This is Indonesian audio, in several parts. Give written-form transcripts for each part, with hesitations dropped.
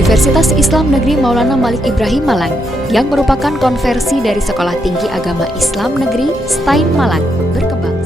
Universitas Islam Negeri Maulana Malik Ibrahim Malang yang merupakan konversi dari Sekolah Tinggi Agama Islam Negeri STAIN Malang berkembang.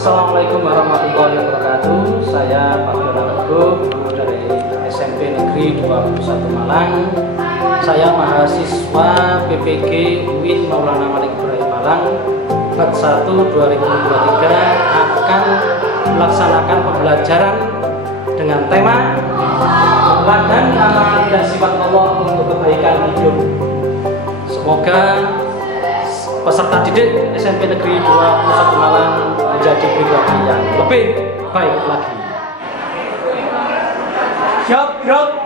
Assalamualaikum warahmatullahi wabarakatuh. Saya Pak Donato dari SMP Negeri 21 Malang. Saya mahasiswa PPG UIN Maulana Malik Ibrahim Malang Bat 1 2023 akan melaksanakan pembelajaran dengan tema teladan amal dan sifat Allah untuk kebaikan hidup. Semoga peserta didik SMP Negeri 21 Malang menjadi pribadi yang lebih baik lagi. Siap, gerak.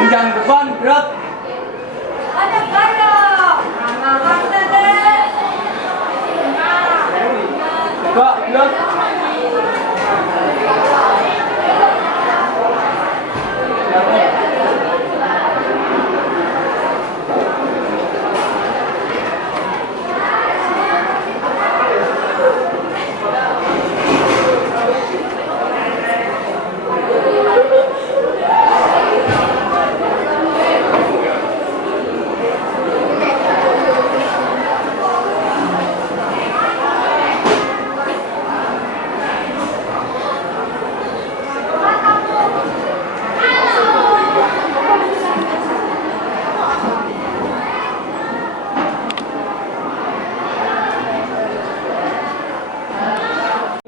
Kencang depan, gerak. Gerak, gerak.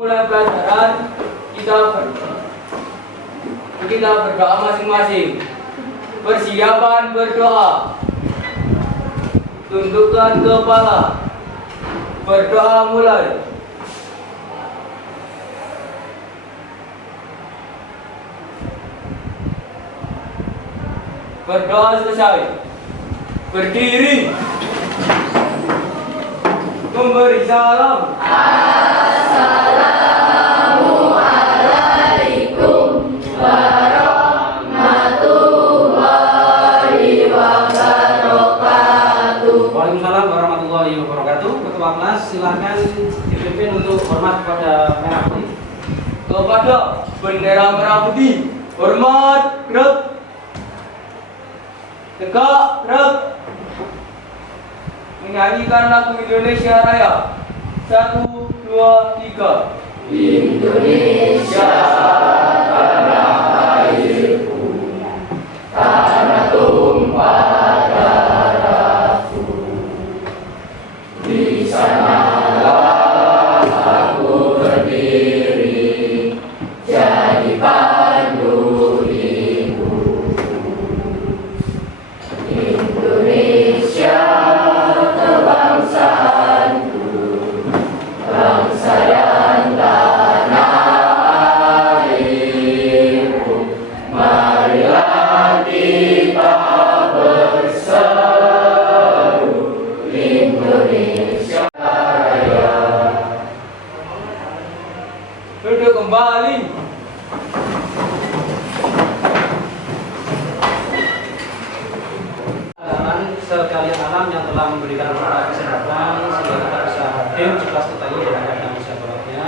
Mulai pelajaran kita berdoa masing-masing. Persiapan berdoa. Tundukkan kepala. Berdoa mulai. Berdoa selesai. Berdiri. Memberi salam. Assalamualaikum warahmatullahi wabarakatuh. Waalaikumsalam warahmatullahi wabarakatuh. Ketua kelas silakan dipimpin untuk hormat kepada merah putih. Kepada bendera merah putih, hormat, gerak. Tegak, gerak. Menyanyikan lagu Indonesia Raya. 1, 2, 3. Indonesia tanah airku, tanah tumpah darahku. Di sanalah aku berdiri, jadi pandu ibu. Indonesia kebangsaanku, bangsa dan tanah airku. Marilah kita berseru Indonesia Raya. Duduk kembali. Sekalian alam yang telah memberikan kita kesehatan sehingga kita bisa hadir di kelas kita ini dengan keadaan musyawarahnya.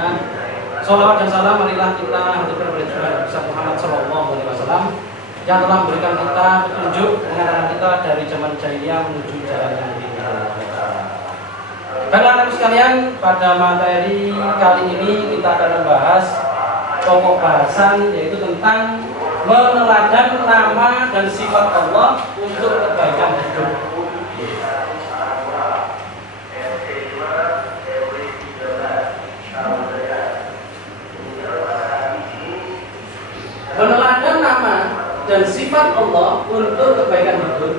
Salawat dan salam marilah kita haturkan kepada Nabi Muhammad SAW yang telah memberikan kita petunjuk mengarahkan kita dari zaman jahiliyah menuju jalan yang kita. Baiklah anak sekalian, pada materi kali ini kita akan membahas pokok bahasan yaitu tentang Meneladani nama dan sifat Allah untuk kebaikan hidup. Meneladani nama dan sifat Allah untuk kebaikan hidup.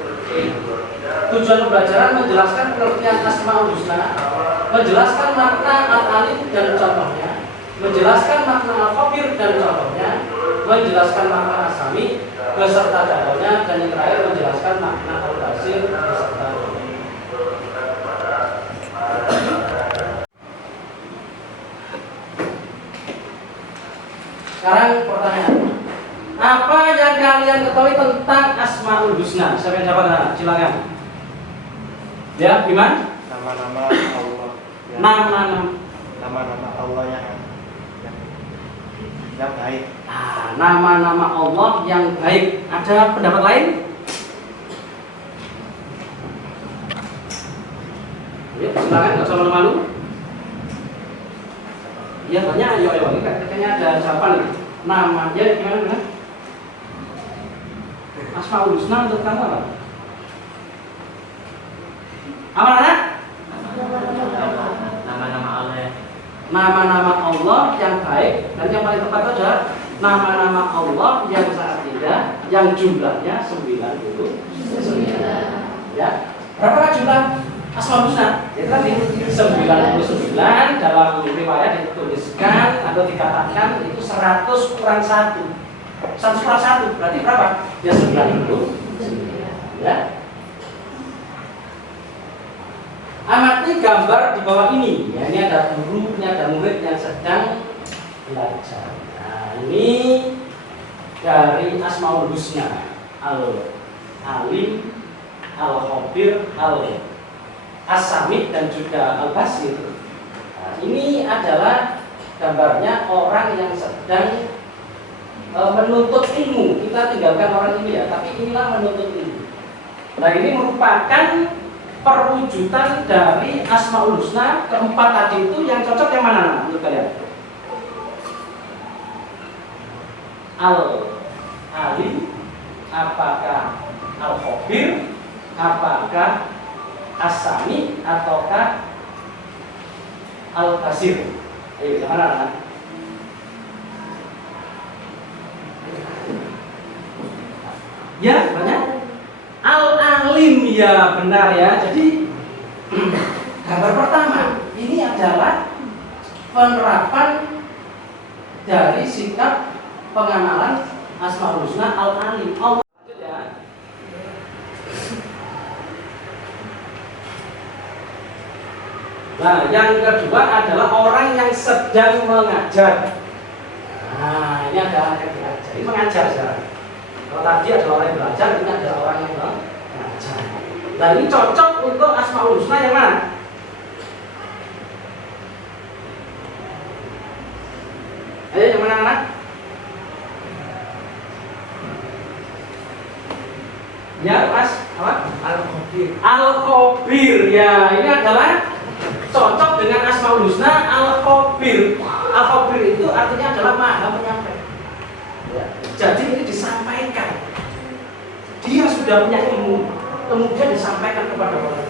Tujuan pembelajaran menjelaskan pengertian Asmaul Husna, menjelaskan makna Al-Alim dan contohnya, menjelaskan makna Al-Khabir dan contohnya, menjelaskan makna As-Sami beserta contohnya, dan yang terakhir menjelaskan makna Al-Basir beserta contohnya. Sekarang pertanyaan, apa yang kalian ketahui tentang Asmaul Husna? Siapa yang jawab? Silakan. Ya, gimana? Nama-nama Allah. Nama-nama Allah yang baik. Nama-nama Allah yang baik. Ada pendapat lain? Ya, silakan, nggak usah malu-malu. Iya banyak, ayo. Ini kayaknya ada jawaban. Namanya gimana? Asmaul Husna untuk kamu apa? Apa namanya? Nama-nama Allah. Nama-nama Allah yang baik, dan yang paling tepat adalah nama-nama Allah yang sangat indah, yang jumlahnya 99. Ya, berapa jumlah Asmaul Husna? Itu tadi 99 dalam riwayat dituliskan atau dikatakan itu 100 kurang 1. 100 kurang 1 berarti berapa? Ya 99. Ya. Amati gambar di bawah ini. Ya, ini ada guru, ini ada murid yang sedang belajar. Nah, ini dari Asmaul Husna, Al-Alim, Al-Khabir, As-Sami dan juga Al-Basir. Nah, ini adalah gambarnya orang yang sedang menuntut ilmu. Kita tinggalkan orang ini ya, tapi inilah menuntut ilmu. Nah, ini merupakan perwujudan dari Asmaul Husna keempat tadi itu. Yang cocok yang mana menurut kalian? Al-Alim, apakah Al-Khabir, apakah As-Sami, ataukah Al-Basir? Ayo, yang mana? Ya, banyak. Al-Alim, ya benar ya. Jadi gambar pertama ini adalah penerapan dari sikap pengamalan Asmaul Husna Al-Alim. Allah ya. Nah, yang kedua adalah orang yang sedang mengajar. Nah, ini ada anak yang belajar. Ini mengajar sekarang. Kalau tadi ada orang yang belajar, ini ada orang yang mengajar. Dan ini cocok untuk Asmaul Husna yang mana? Ayo, yang mana anak? Ya, Mas, apa? Al-Khabir. Al-Khabir, ya, ini adalah cocok dengan Asmaul Husna Al-Khabir. Al-Khabir itu artinya adalah maha menyampaikan. Ya. Jadi ini disampaikan. Dia sudah punya ilmu, kemudian disampaikan kepada orang.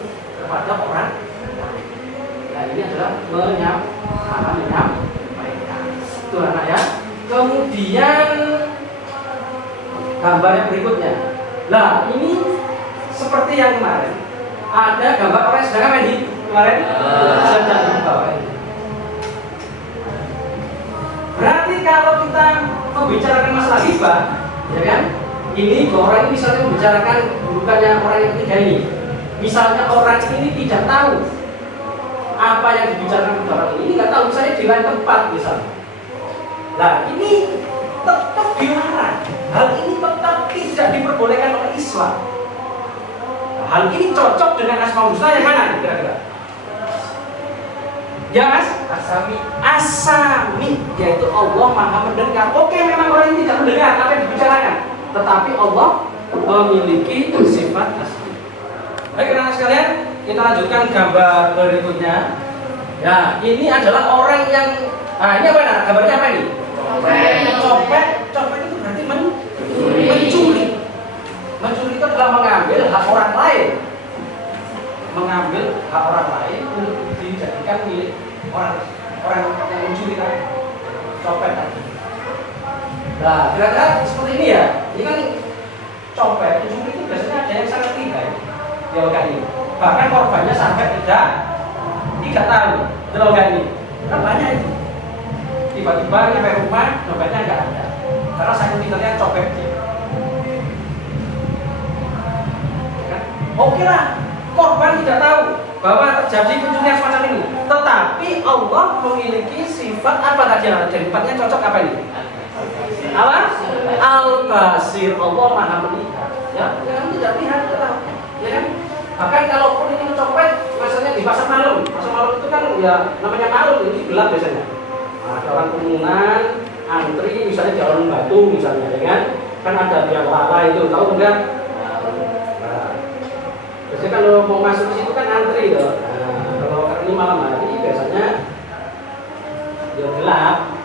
Nah, ini adalah menyampaikan. Itu anak ya. Kemudian gambar yang berikutnya. Nah, ini seperti yang kemarin. Ada gambar orang yang sedang apa ini? Kemarin sedang membawa ini. Berarti kalau kita membicarakan masalah ghibah, ya kan? Ini orang ini misalnya membicarakan bukannya orang yang ketiga ini. Misalnya orang ini tidak tahu apa yang dibicarakan orang ini nggak tahu, misalnya di lain tempat misalnya. Nah, ini tetap dilarang. Hal ini tetap tidak diperbolehkan oleh Islam. Nah, hal ini cocok dengan Asmaul Husna yang mana kira-kira? Ya Mas? As-Sami, yaitu Allah Maha mendengar. Oke, memang orang ini tidak mendengar apa yang dibicarakan, tetapi Allah memiliki sifat As-Sami. Baik, anak sekalian, kita lanjutkan gambar berikutnya. Ya, ini adalah orang yang, nah ini apa? Gambarnya apa ini? Copet itu berarti mengambil hak orang lain untuk dijadikan milik orang yang mencuri tadi, copet tadi. Nah, kira-kira seperti ini ya. Ini kan copet, pencuri itu biasanya ada yang sangat tinggal di logam ini. Bahkan korbannya sampai tidak tahu di logam ini. Kan banyak itu. Tiba-tiba sampai rumah, dompetnya nggak ada. Karena saking pintarnya copet dia. Kan? Oke lah, korban tidak tahu bahwa terjadi pencurian semacam ini. Tetapi Allah memiliki sifat apa tadi? Jadi sifatnya cocok apa ini? Apa? Al-Basir. Allah Maha melihat. Ya, yang tidak lihat tahu. Ya kan? Bahkan kalaupun ini mencopet, misalnya di pasar malam itu kan ya namanya malam, ini gelap biasanya. Nah, ada orang kerumunan, antri, misalnya di alun batu misalnya, ya kan ada biang lala itu, tahu enggak? Nah, biasanya kalau mau masuk ke situ kan antri ya. Nah, kalau ini malam hari biasanya ya gelap.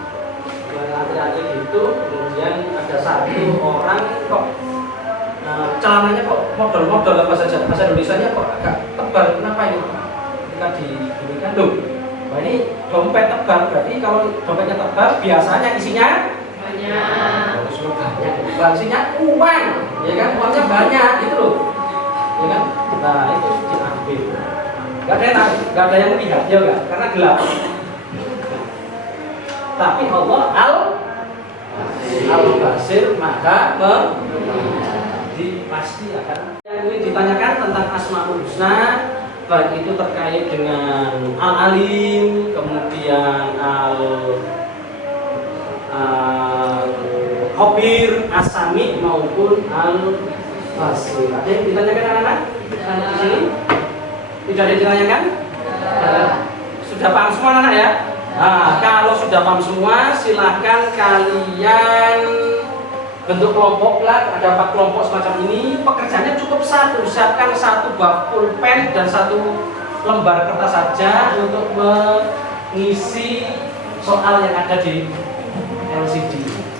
Antri-antri gitu, kemudian ada satu orang kok celananya kok model-model apa saja, bahasa Indonesianya kok agak tebal, kenapa ini? Ketika diberikan loh, nah ini dompet tebal, berarti kalau dompetnya tebal biasanya isinya banyak, isinya uang, ya kan, uangnya banyak gitu loh, ya kan, nah itu diambil, nggak ada yang melihat, ya enggak, karena gelap. Tapi Allah Al-Basir Maha jadi pasti akan. Yang ini ditanyakan tentang Asmaul Husna, baik itu terkait dengan Al-Alim, kemudian Al-Khabir, As-Sami maupun Al-Basir. Ada yang ditanyakan anak-anak? Di sini? Tidak ada yang ditanyakan? Sudah paham semua anak ya? Nah, kalau sudah paham semua, silahkan kalian bentuk kelompok lah. Ada 4 kelompok semacam ini. Pekerjaannya cukup satu. Siapkan 1 buah pulpen dan 1 lembar kertas saja untuk mengisi soal yang ada di LCD.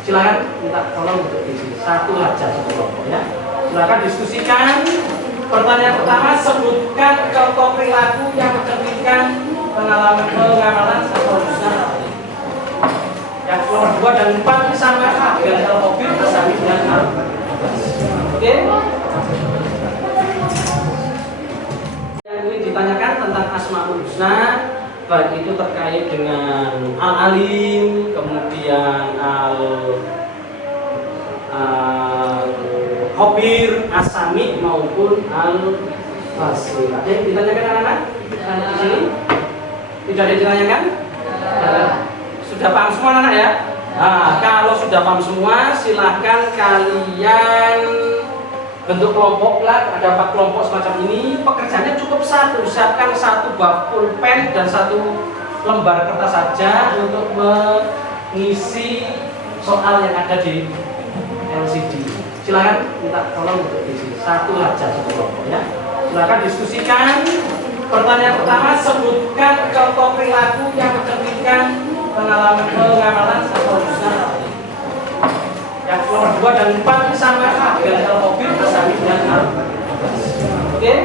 Silahkan minta tolong untuk diisi 1 saja 1 kelompok ya. Silahkan diskusikan. Pertanyaan pertama, sebutkan contoh perilaku yang mencerminkan pengamalan Asmaul Husna. Yang nomor 2 dan 4 ini sama dengan Al-Khabir, As-Sami dengan Al-Basir. Oke? Yang ini ditanyakan tentang Asmaul Husna, baik itu terkait dengan Al-Alim, kemudian Al-Khabir, As-Sami maupun Al-Basir. Ada yang ditanyakan anak-anak? Di sini? Tidak ada yang ditanyakan? Sudah paham semua anak ya? Nah, kalau sudah paham semua, silahkan kalian bentuk kelompok lah. Ada 4 kelompok semacam ini. Pekerjaannya cukup satu. Siapkan 1 buah pulpen dan 1 lembar kertas saja untuk mengisi soal yang ada di LCD. Silahkan minta tolong untuk diisi 1 saja 1 kelompok ya. Silahkan diskusikan. Pertanyaan pertama, sebutkan contoh perilaku yang mencerminkan pengamalan Asmaul Husna. Yang nomor 2 dan 4 ini sama dengan Al-Khabir, As-Sami dengan Al-Basir. Oke?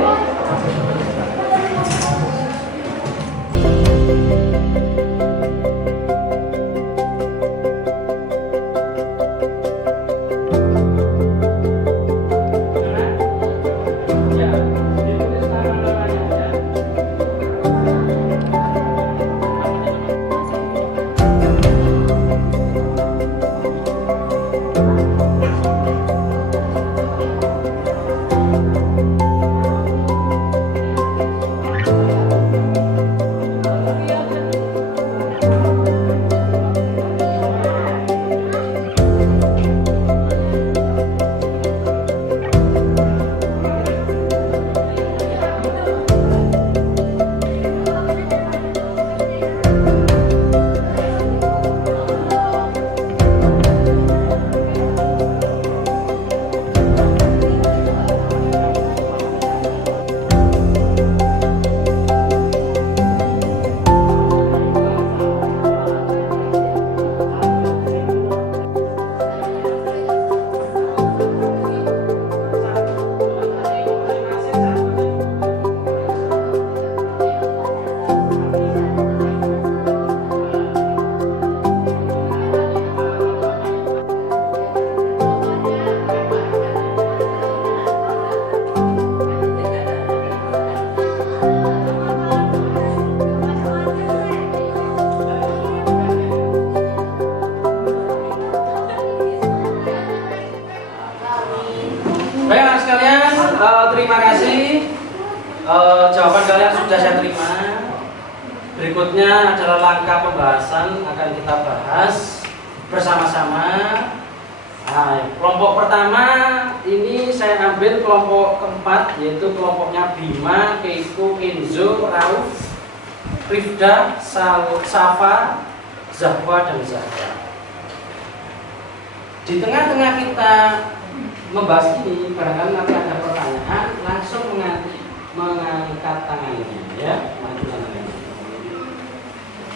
Baik anak sekalian, terima kasih. Jawaban kalian sudah saya terima. Berikutnya adalah langkah pembahasan akan kita bahas bersama-sama. Nah, kelompok pertama ini saya ambil kelompok keempat, yaitu kelompoknya Bima, Keiko, Kenzo, Rauf, Rifda, Safa, Zahwa, dan Zahra. Di tengah-tengah kita membahas ini, barangkali nanti ada pertanyaan, langsung mengangkat tangannya, ya.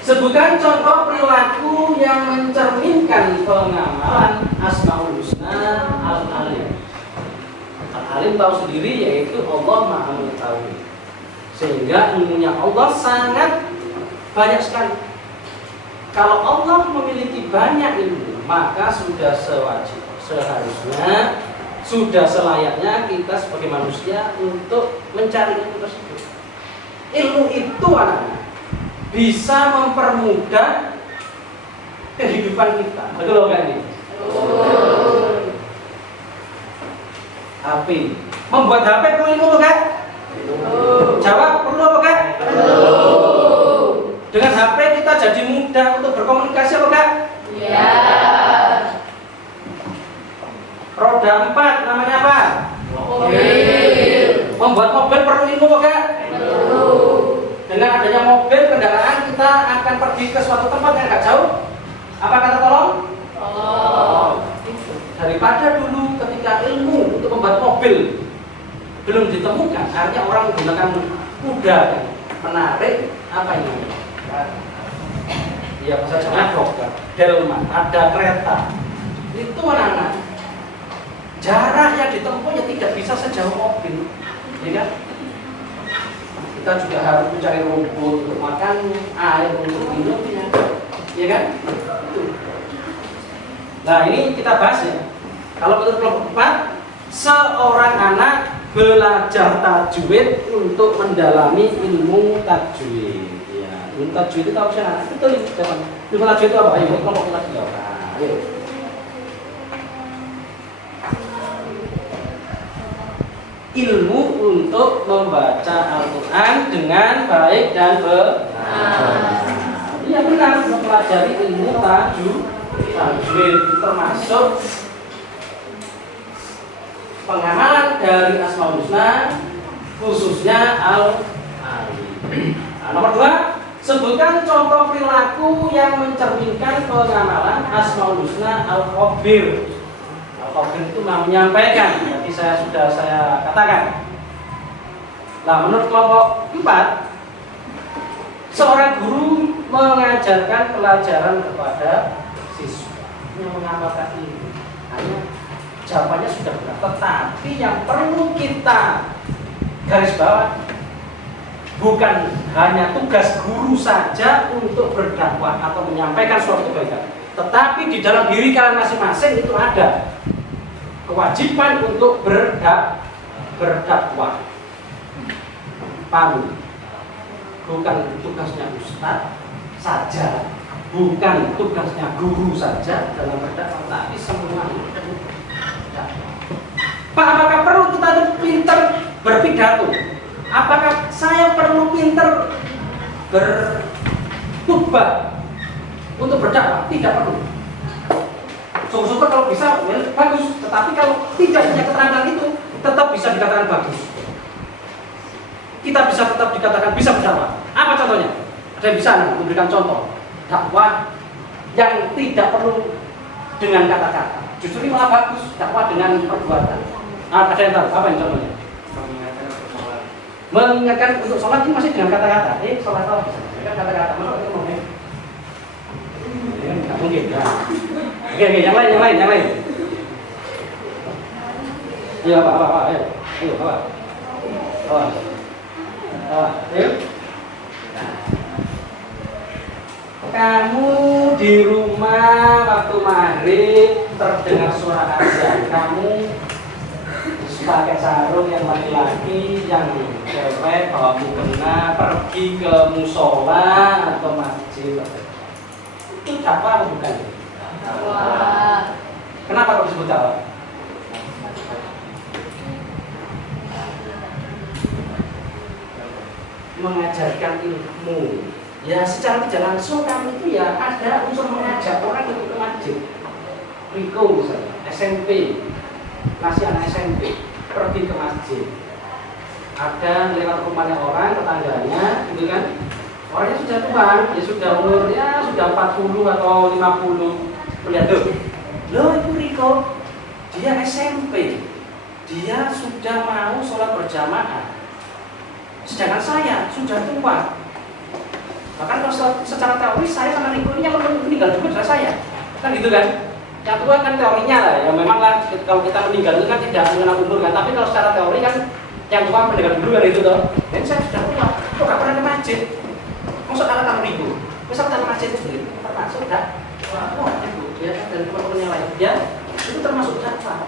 Sebutkan contoh perilaku yang mencerminkan pengamalan Asmaul Husna Al-Alim. Al-Alim tahu sendiri, yaitu Allah Maha Mengetahui. Sehingga ilmunya Allah sangat banyak sekali. Kalau Allah memiliki banyak ilmu, maka sudah seharusnya, sudah selayaknya kita sebagai manusia untuk mencari ilmu tersebut. Ilmu itu anak-anak bisa mempermudah kehidupan kita. Betul kan ini? HP. Membuat HP perlu ilmu bukan? Jawab, perlu apa kan? Dengan HP kita jadi mudah untuk berkomunikasi apa kan? Iya. Roda 4 namanya apa? Mobil. Membuat mobil perlu ilmu apa kan? Perlu. Dengan adanya mobil, kendaraan, kita akan pergi ke suatu tempat yang agak jauh. Apa kata tolong? Daripada dulu ketika ilmu untuk membuat mobil belum ditemukan, artinya orang menggunakan kuda, menarik, apa ini? Ya, bahasa Jawa dokter, delman, ada kereta. Itu anak-anak. Jarak yang ditempuh ya tidak bisa sejauh mobil, ya kan? Kita juga harus mencari rumput untuk makan, air untuk minumnya, ya kan? Nah, ini kita bahas ya. Kalau menurut kelompok 4, seorang anak belajar tajwid untuk mendalami ilmu tajwid. Ya, ilmu tajwid itu tahu sih anak? Betul, ilmu tajwid itu apa? Ayo, kelompok 4 ya. Ayo. Ilmu untuk membaca Al-Quran dengan baik dan benar. Iya benar, mempelajari ilmu tajwid termasuk pengamalan dari Asmaul Husna, khususnya Al-Alim. Nah, nomor 2, sebutkan contoh perilaku yang mencerminkan pengamalan Asmaul Husna Al-Khabir. Al-Khabir itu menyampaikan, jadi sudah saya katakan. Nah, menurut kelompok 4, seorang guru mengajarkan pelajaran kepada siswa yang mengamalkan ilmu. Hanya jawabannya sudah benar, tetapi yang perlu kita garis bawah bukan hanya tugas guru saja untuk berdakwah atau menyampaikan suatu kebaikan, tetapi di dalam diri kalian masing-masing itu ada kewajiban untuk berdakwah. Paham? Bukan tugasnya ustaz saja, bukan tugasnya guru saja dalam berdakwah, tapi semua. Pak, apakah perlu kita pintar berpidato? Apakah saya perlu pintar berkhutbah untuk berdakwah? Tidak perlu. Syukur-syukur kalau bisa, ya, bagus. Tetapi kalau tidak punya keterangan itu, tetap bisa dikatakan bagus. Kita bisa tetap dikatakan bisa berdakwah. Apa contohnya? Ada yang bisa memberikan contoh dakwah yang tidak perlu dengan kata-kata. Justru ini malah bagus, dakwah dengan perbuatan. Ada yang tahu apa yang contohnya? Mengingatkan untuk sholat ini masih dengan kata-kata. Sholat apa? Dengan kata-kata. Masa itu mau nggak mungkin. Ya. Oke, yang lain. Iya, apa? Ayo, apa? Ayo. Kamu di rumah waktu maghrib terdengar suara azan, kamu pakai sarung yang laki-laki, yang cewek bawa mukena, pergi ke musola atau masjid. Itu dakwah atau bukan? Dakwah. Kenapa kok disebut dakwah? mengajarkan ilmu. Ya secara tidak langsung kami itu ya ada unsur mengajak orang untuk ke masjid. Riko misalnya, SMP, masih anak SMP, pergi ke masjid. Ada lewat rumahnya orang, tetangganya, gitu kan? Orangnya sudah tua, ya sudah umurnya sudah 40 atau 50. Lihat tuh, loh itu Riko, dia SMP, dia sudah mau sholat berjamaah. Sedangkan saya sudah tua. Bahkan kalau secara teori saya sama Riko ini yang meninggal juga adalah saya, kan gitu kan? Yang tua kan teorinya lah, ya memang lah kalau kita meninggal itu kan tidak mengenal umur kan. Tapi kalau secara teori kan yang tua meninggal dulu kan itu toh. Dan saya sudah tua, kok gak pernah ke masjid? Maksud anak tamu Riko, misal tamu masjid itu termasuk dah. Wah, itu ya kan dari teman-temannya lain ya itu termasuk apa?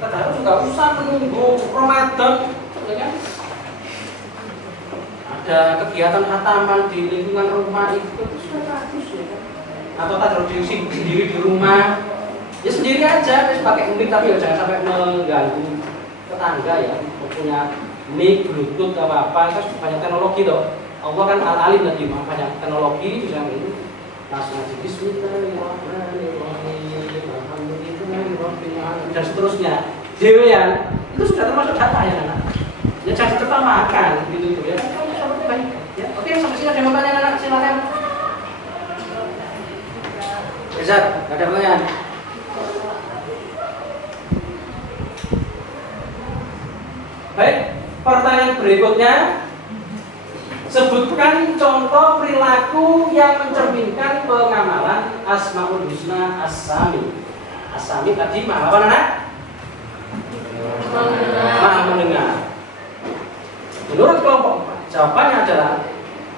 Tadarus juga usah menunggu Ramadan, ya kan? Ada kegiatan khataman di lingkungan rumah itu sudah bagus ya kan? Atau tadarus sendiri di rumah, ya sendiri aja, pakai mic tapi ya jangan sampai mengganggu tetangga ya. Punya mic, bluetooth apa-apa, itu banyak teknologi toh. Allah kan al-alim tadi, banyak teknologi bisa ini. Langsung aja Bismillahirrahmanirrahim, Alhamdulillahirrahmanirrahim dan seterusnya. Dewean itu sudah termasuk data ya anak. Ya jangan terutamakan gitu ya. Baik. Ya, oke sampai sini ada pertanyaan anak silakan. Bezat, nggak ada pertanyaan. Baik, pertanyaan berikutnya. Sebutkan contoh perilaku yang mencerminkan pengamalan Asmaul Husna As-Sami. As-Sami tadi maha apa anak? Maha mendengar. Menurut kelompok 4, jawabannya adalah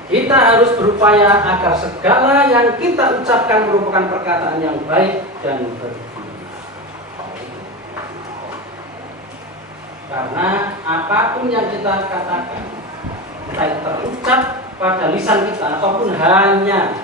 kita harus berupaya agar segala yang kita ucapkan merupakan perkataan yang baik dan berguna. Karena apapun yang kita katakan, baik terucap pada lisan kita ataupun hanya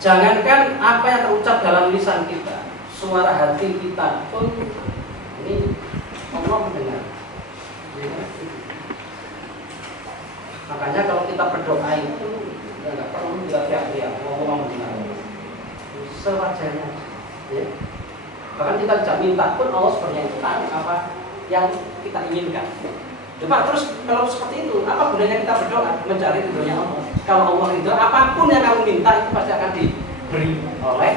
jangankan apa yang terucap dalam lisan kita, suara hati kita pun ini Allah mendengar. Makanya kalau kita berdoa itu nggak perlu kita teriak-teriak, Allah mendengar. Sewajarnya, ya. Bahkan kita tidak minta pun Allah sebenarnya tahu apa yang kita inginkan. Coba terus kalau seperti itu, apa gunanya kita berdoa mencari ridhonya Allah? Kalau Allah ridho, apapun yang kamu minta itu pasti akan diberi oleh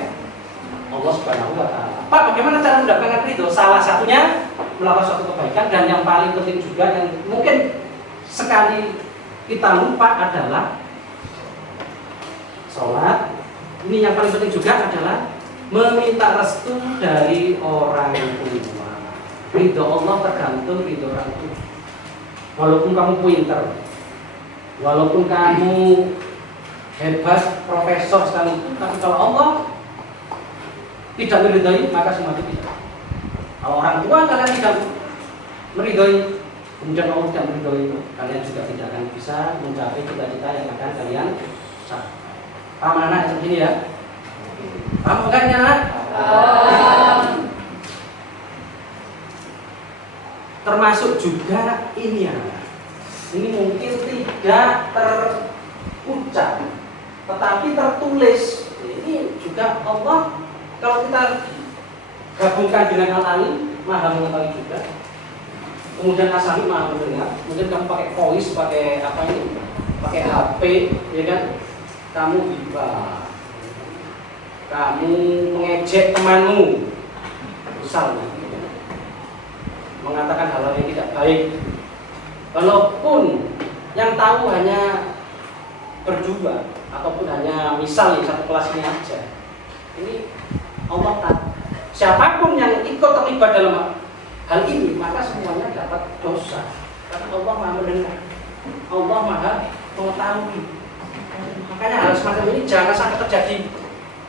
Allah Subhanahu wa Ta'ala. Pak, bagaimana cara mendapatkan ridho? Salah satunya melakukan suatu kebaikan, dan yang paling penting juga yang mungkin sekali kita lupa adalah sholat. Ini yang paling penting juga adalah meminta restu dari orang tua. Ridho Allah tergantung ridho orang tua. Walaupun kamu pinter, walaupun kamu hebat, profesor sekalipun, tapi kalau Allah tidak meridhai, maka semua itu tidak. Kalau orang tua kalian tidak meridhai, kemudian Allah tidak meridhai, kalian juga tidak akan bisa mencapai cita-cita yang akan kalian capai. Paham anak seperti ini ya? Paham enggak ya anak? Termasuk juga ini ya. Ini mungkin tidak terucap, tetapi tertulis. Ini juga Allah, kalau kita gabungkan dengan Al-Alim, Maha mengetahui juga. Kemudian As-Sami Maha mendengar. Mungkin kamu pakai voice, pakai apa ini? Pakai HP, ya kan? Kamu iba, kamu mengejek temanmu, misalnya, mengatakan hal-hal yang tidak baik, walaupun yang tahu hanya berdua ataupun hanya misalnya satu kelas ini aja. Ini Allah tahu. Siapapun yang ikut terlibat dalam hal ini, maka semuanya dapat dosa. Karena Allah Maha mendengar, Allah Maha mengetahui. Makanya hal semacam ini jangan sampai terjadi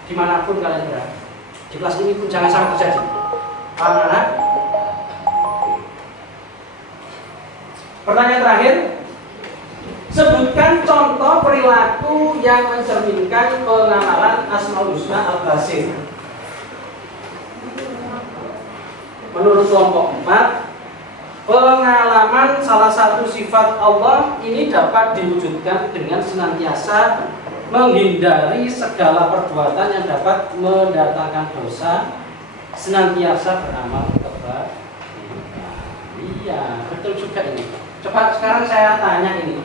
dimanapun kalian berada. Di kelas ini pun jangan sampai terjadi. Paham anak? Pertanyaan terakhir, sebutkan contoh perilaku yang mencerminkan pengamalan Asmaul Husna Al-Basir. Menurut kelompok 4, pengalaman salah satu sifat Allah ini dapat diwujudkan dengan senantiasa menghindari segala perbuatan yang dapat mendatangkan dosa, senantiasa beramal kebaikan. Iya, betul juga ini. Coba sekarang saya tanya ini.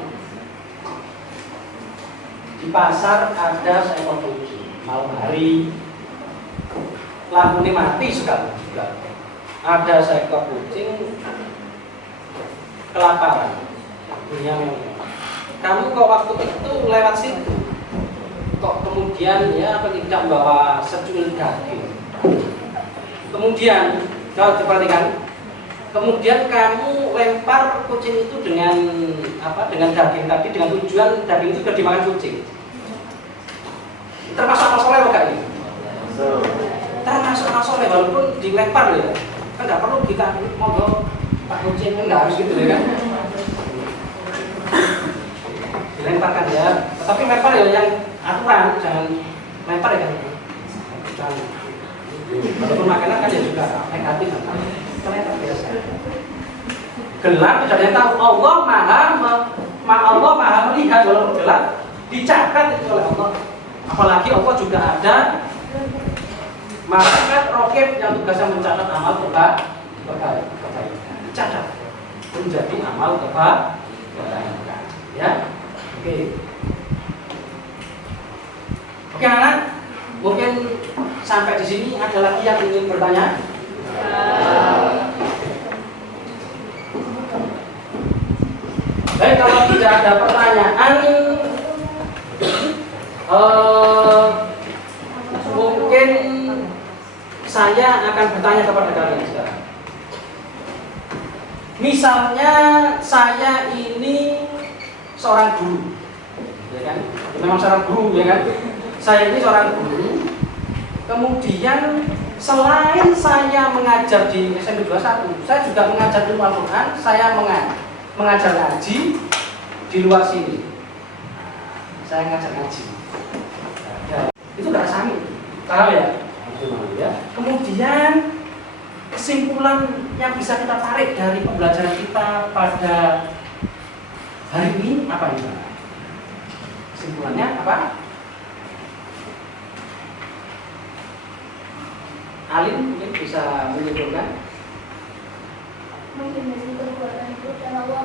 Di pasar ada seekor kucing, malam hari, lampunya mati juga. Ada seekor kucing kelaparan. Kamu kok waktu itu lewat situ, kok kemudian ya tidak bawa secuil daging. Kemudian kalau diperhatikan, kemudian kamu lempar kucing itu dengan apa? Dengan daging tadi, dengan tujuan daging itu sudah dimakan kucing. Termasuk amal soleh bukan ini? Termasuk amal soleh walaupun dilempar ya. Kan nggak perlu kita monggo pak kucing, kan nggak harus gitu ya kan? Dilemparkan ya, tapi lempar ya yang aturan, jangan lempar ya kan? Jangan. Walaupun makanan kan ya juga negatif, ternyata biasa. Gelap tidak ada yang tahu. Allah maha melihat walaupun gelap, dicatat itu oleh Allah. Apalagi Allah juga ada malaikat rokib yang tugasnya mencatat amal kebaikan, dicatat menjadi amal kebaikan. Ya, oke anak, mungkin sampai di sini ada lagi yang ingin bertanya? Baik, kalau tidak ada pertanyaan, mungkin saya akan bertanya kepada kalian sekarang. Misalnya saya ini seorang guru, ya kan? Memang seorang guru, ya kan? Saya ini seorang guru. Kemudian selain saya mengajar di SMP 21, saya juga mengajar ilmu Al-Quran, saya mengajar ngaji di luar sini. Saya ngajar ngaji. Itu tidak sami, tahu ya? Kemudian kesimpulan yang bisa kita tarik dari pembelajaran kita pada hari ini apa ini? Kesimpulannya apa? Alim mungkin bisa menyimpulkan. Menghindari perbuatan buruk karena Allah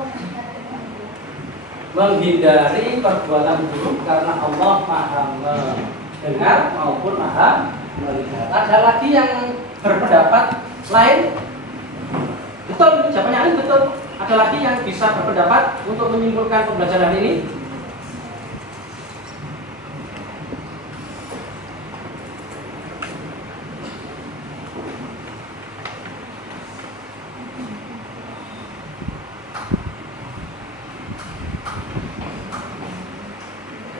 Menghindari perbuatan buruk karena Allah maha mendengar maupun maha melihat. Ada lagi yang berpendapat lain? Betul, jawabannya Alim betul. Ada lagi yang bisa berpendapat untuk menyimpulkan pembelajaran ini?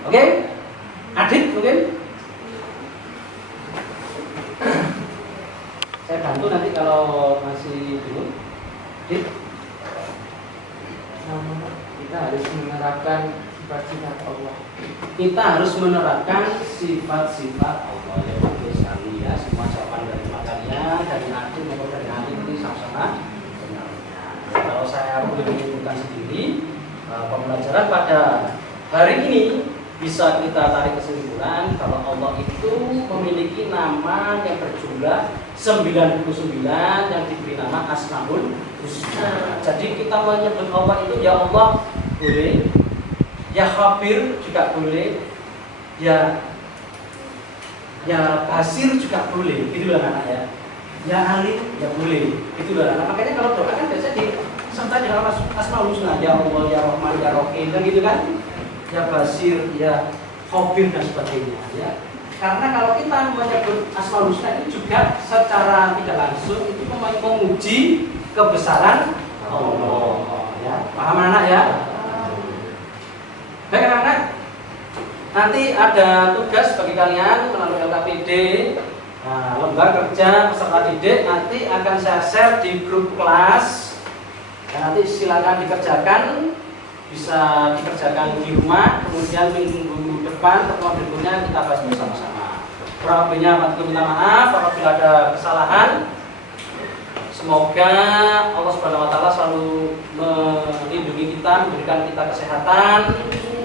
Oke, Adit mungkin? Saya bantu nanti kalau masih dulu. Adit? Kita harus menerapkan sifat-sifat Allah. Kita harus menerapkan sifat-sifat Allah ya Bapak sekali ya. Semua jawaban dari kalian, dari Adit maupun dari Adit ini sama-sama benarnya. Kalau saya boleh menyimpulkan sendiri, pembelajaran pada hari ini bisa kita tarik kesimpulan kalau Allah itu memiliki nama yang berjumlah 99 yang diberi nama Asmaul Husna. Jadi kita menyebut Allah itu ya Allah boleh, ya Khabir juga boleh, ya Basir juga boleh, gitu lah anak ya. Ya Alim ya boleh, gitu lah anak. Makanya kalau doa kan biasanya disertai dengan Asmaul Husna, ya Allah, ya Rahman, ya Rahim, kan gitu kan? Ya Basir, ya Khabir dan sebagainya ya. Karena kalau kita menyebut Asmaul Husna ini juga secara tidak langsung itu menguji kebesaran Allah ya. Paham anak ya? Baik anak-anak, nanti ada tugas bagi kalian melalui LKPD, lembar kerja peserta didik nanti akan saya share di grup kelas Dan nanti silakan dikerjakan, bisa dikerjakan di rumah, kemudian minggu depan pertemuan berikutnya kita bahas bersama-sama. Kurang lebihnya patut minta maaf apabila ada kesalahan. Semoga Allah Subhanahu wa taala selalu melindungi kita, memberikan kita kesehatan.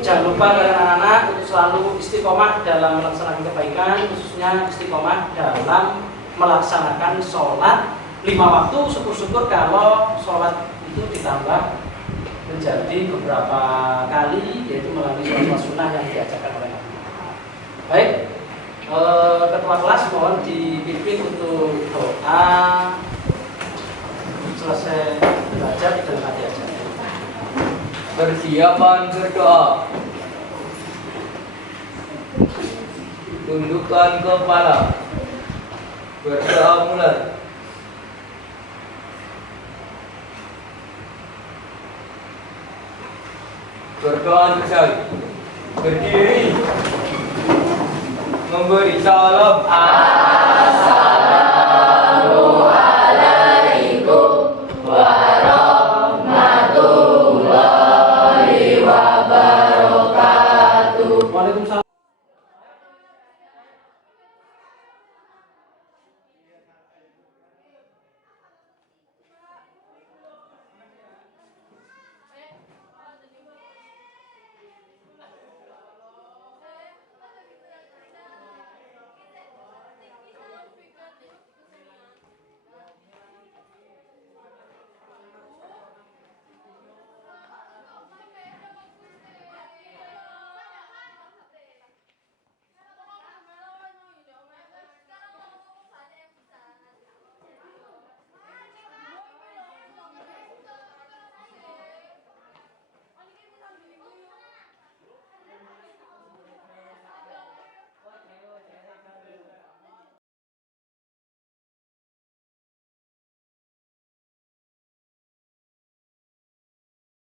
Jangan lupa kalian anak-anak untuk selalu istiqomah dalam melaksanakan kebaikan, khususnya istiqomah dalam melaksanakan sholat 5 waktu. Syukur-syukur kalau sholat itu ditambah menjadi beberapa kali, yaitu melalui sholat sunnah yang diajarkan oleh Nabi. Baik, ketua kelas mohon dipimpin untuk doa selesai belajar dan hati aja. Persiapan berdoa. Tundukkan kepala. Berdoa mulai. Berdoa selesai. Berdiri. Memberi salam.